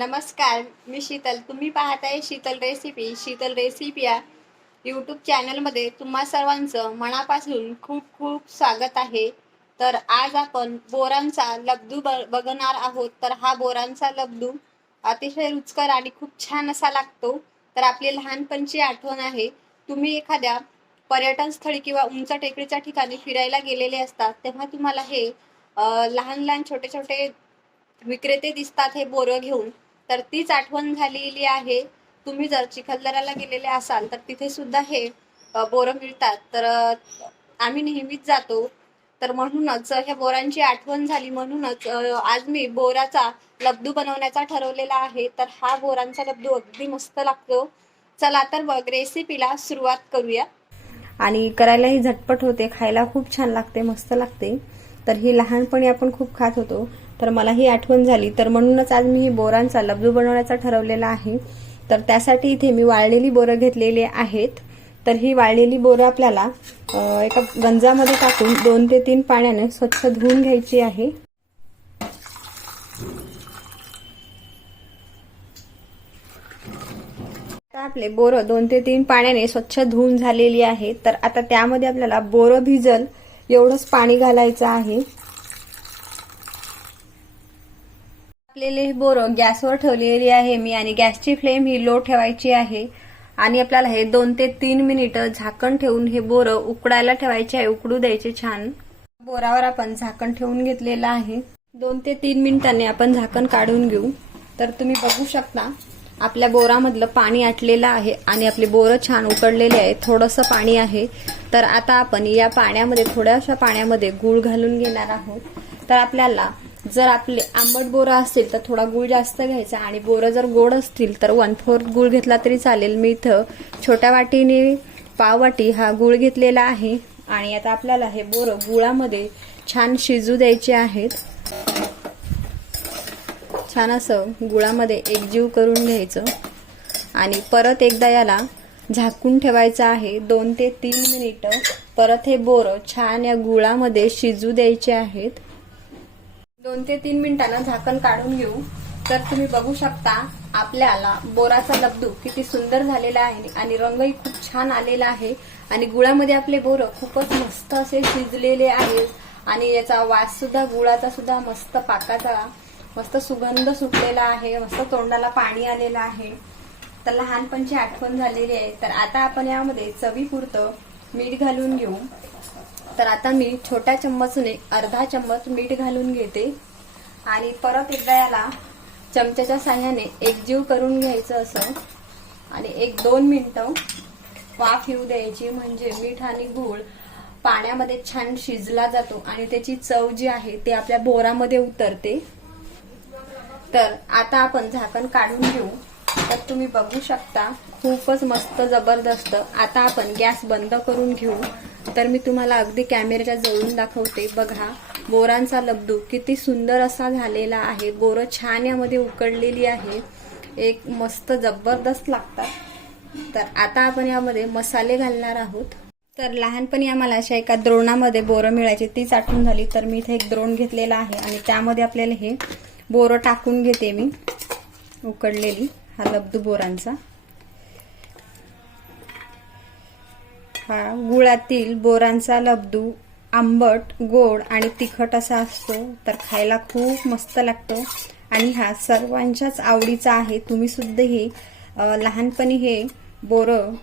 नमस्कार मी शीतल. तुम्ही पाहताय शीतल रेसिपी. शीतल रेसिपी या यूट्यूब चॅनलमध्ये तुम्हा सर्वांचं मनापासून खूप खूप स्वागत आहे. तर आज आपण बोरांचा लब्धू बघणार आहोत. तर हा बोरांचा लब्धू अतिशय रुचकर आणि खूप छान असा लागतो. तर आपली लहानपणची आठवण आहे. तुम्ही एखाद्या पर्यटन स्थळी किंवा उंच टेकडीच्या ठिकाणी फिरायला गेलेले असतात तेव्हा तुम्हाला हे लहान लहान छोटे छोटे विक्रेते दिसतात हे बोरं घेऊन. तर तीच आठवण झालेली आहे. तुम्ही जर चिखलदऱ्याला गेलेले असाल तर तिथे सुद्धा हे बोरं मिळतात. तर आम्ही नेहमीच जातो. तर म्हणूनच ह्या बोरांची आठवण झाली म्हणूनच आज मी बोराचा लब्दू बनवण्याचा ठरवलेला आहे. तर हा बोरांचा लब्दू अगदी मस्त लागतो. चला तर मग रेसिपीला सुरुवात करूया. आणि करायलाही झटपट होते. खायला खूप छान लागते मस्त लागते. तर ही लहानपणी आपण खूप खात होतो. तर मला ही आठवण झाली. तर म्हणूनच आज मी ही बोरांचा लब्जू बनवण्याचा ठरवलेला आहे. तर त्यासाठी इथे मी वाळलेली बोरं घेतलेली आहेत. तर ही वाळलेली बोरं आपल्याला एका गंजामध्ये टाकून दोन ते तीन पाण्याने स्वच्छ धुवून घ्यायची आहे. आपले बोरं दोन ते तीन पाण्याने स्वच्छ धुवून झालेली आहे. तर आता त्यामध्ये आपल्याला बोरं भिजल एवढंच पाणी घालायचं आहे. आपलेले हे बोरं गॅसवर ठेवलेली आहे मी आणि गॅसची फ्लेम ही लो ठेवायची आहे. आणि आपल्याला हे दोन ते तीन मिनिटं झाकण ठेवून हे बोरं उकडायला ठेवायचे आहे. उकडू द्यायचे छान. बोरावर आपण झाकण ठेवून घेतलेलं आहे. दोन ते तीन मिनिटांनी आपण झाकण काढून घेऊ. तर तुम्ही बघू शकता आपल्या बोरामधलं पाणी आटलेलं आहे आणि आपले बोरं छान उकडलेले आहे. थोडंसं पाणी आहे. तर आता आपण या पाण्यामध्ये थोड्याशा पाण्यामध्ये गूळ घालून घेणार आहोत. तर आपल्याला जर आपले आंबट बोरं असतील तर थोडा गुळ जास्त घ्यायचा आणि बोरं जर गोड असतील तर वन फोर्थ गूळ घेतला तरी चालेल. मी इथं छोट्या वाटीने पाववाटी हा गुळ घेतलेला आहे आणि आता आपल्याला हे बोरं गुळामध्ये छान शिजू द्यायचे आहेत. छान असं गुळामध्ये एकजीव करून घ्यायचं. आणि परत एकदा याला झाकून ठेवायचं आहे. दोन ते तीन मिनिटं. परत हे बोरं छान या गुळामध्ये शिजू द्यायचे आहेत. दोन ते तीन मिनिटांना झाकण काढून घेऊ. तर तुम्ही बघू शकता आपल्याला बोराचा लब्दू किती सुंदर झालेला आहे आणि रंगही खूप छान आलेला आहे. आणि गुळामध्ये आपले बोर खूपच मस्त असे शिजलेले आहेत. आणि याचा वास सुद्धा गुळाचा सुद्धा मस्त पाकाचा मस्त सुगंध सुटलेला आहे. मस्त तोंडाला पाणी आलेलं आहे. तर लहानपणची आठवण झालेली आहे. तर आता आपण यामध्ये चवीपुरतं मीठ घालून घेऊ. तर आता मी छोट्या चम्मचने अर्धा चम्मच मीठ घालून घेते. आणि परत एकदा याला चमच्याच्या साह्याने एकजीव करून घ्यायचं असं. आणि एक दोन मिनिटं वाफ येऊ द्यायची म्हणजे मीठ आणि गूळ पाण्यामध्ये छान शिजला जातो आणि त्याची चव जी आहे ती आपल्या बोरामध्ये उतरते. तर आता आपण झाकण काढून घेऊ. तर तुम्ही बघू शकता खूपच मस्त जबरदस्त. आता आपण गॅस बंद करून घेऊ. तर मी तुम्हाला अगदी कॅमेऱ्याच्या जवळून दाखवते. बघा बोरांचा लब्दू किती सुंदर असा झालेला आहे. बोरं छान यामध्ये उकडलेली आहे. एक मस्त जबरदस्त लागतात. तर आता आपण यामध्ये मसाले घालणार आहोत. तर लहानपणी आम्हाला अशा एका द्रोणामध्ये बोरं मिळायची. तीच आठवण झाली. तर मी इथे एक द्रोण घेतलेला आहे आणि त्यामध्ये आपल्याला हे बोरं टाकून घेते मी. उकडलेली हा लब्दू बोरांचा. हा गुळातील बोरांचा लबदू आंबट गोड आणि तिखट असा असतो तर खायला खूप मस्त लागतो. आणि हा सर्वांच्याच आवडीचा आहे. तुम्ही सुद्धा हे लहानपणी हे बोरं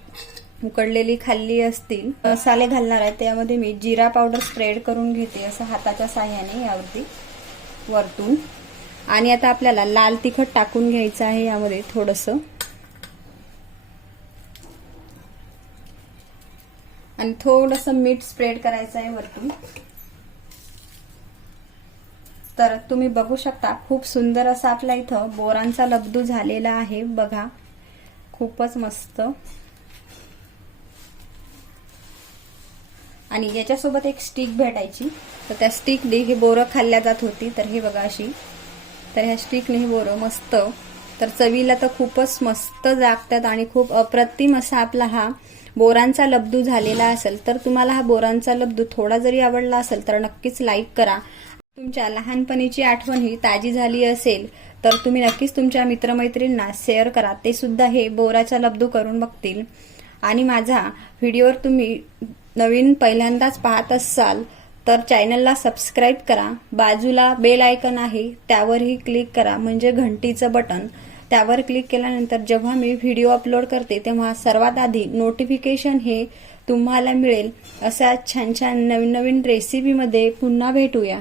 उकडलेली खाल्ली असतील. मसाले घालणार आहे. त्यामध्ये मी जिरा पावडर स्प्रेड करून घेते असं हाताच्या साह्याने यावरती वरतून. आणि आता आपल्याला लाल तिखट टाकून घ्यायचं आहे यामध्ये थोडंसं. आणि थोडंसं मीठ स्प्रेड करायचं आहे वरतून. तर तुम्ही बघू शकता खूप सुंदर असा आपला इथं बोरांचा लब्दू झालेला आहे. बघा खूपच मस्त. आणि याच्यासोबत एक स्टिक भेटायची. तर त्या स्टिकने ही बोरं खाल्ल्या जात होती. तर हे बघा अशी. तर ह्या स्टिकने ही बोरं मस्त. तर चवीला तर खूपच मस्त जागतात आणि खूप अप्रतिम असा आपला हा बोरांचा लब्दू झालेला असेल तर तुम्हाला हा बोरांचा लब्दू थोडा जरी आवडला असेल तर नक्कीच लाईक करा. तुमच्या लहानपणीची आठवण ही ताजी झाली असेल तर तुम्ही नक्कीच तुमच्या मित्रमैत्रींना शेअर करा. ते सुद्धा हे बोराचा लब्दू करून बघतील. आणि माझा व्हिडिओवर तुम्ही नवीन पहिल्यांदाच पाहत असाल तर चॅनलला सबस्क्राईब करा. बाजूला बेल आयकन आहे त्यावरही क्लिक करा. म्हणजे घंटीचं बटन त्यावर क्लिक केल्यानंतर जेव्हा मी व्हिडिओ अपलोड करते तेव्हा सर्वात आधी नोटिफिकेशन हे तुम्हाला मिळेल. अशा छान छान नवीन नवीन रेसिपीमध्ये पुन्हा भेटूया.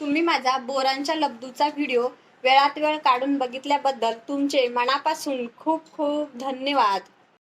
तुम्ही माझा बोरांच्या लब्दूचा व्हिडिओ वेळात वेळ काढून बघितल्याबद्दल तुमचे मनापासून खूप खूप धन्यवाद.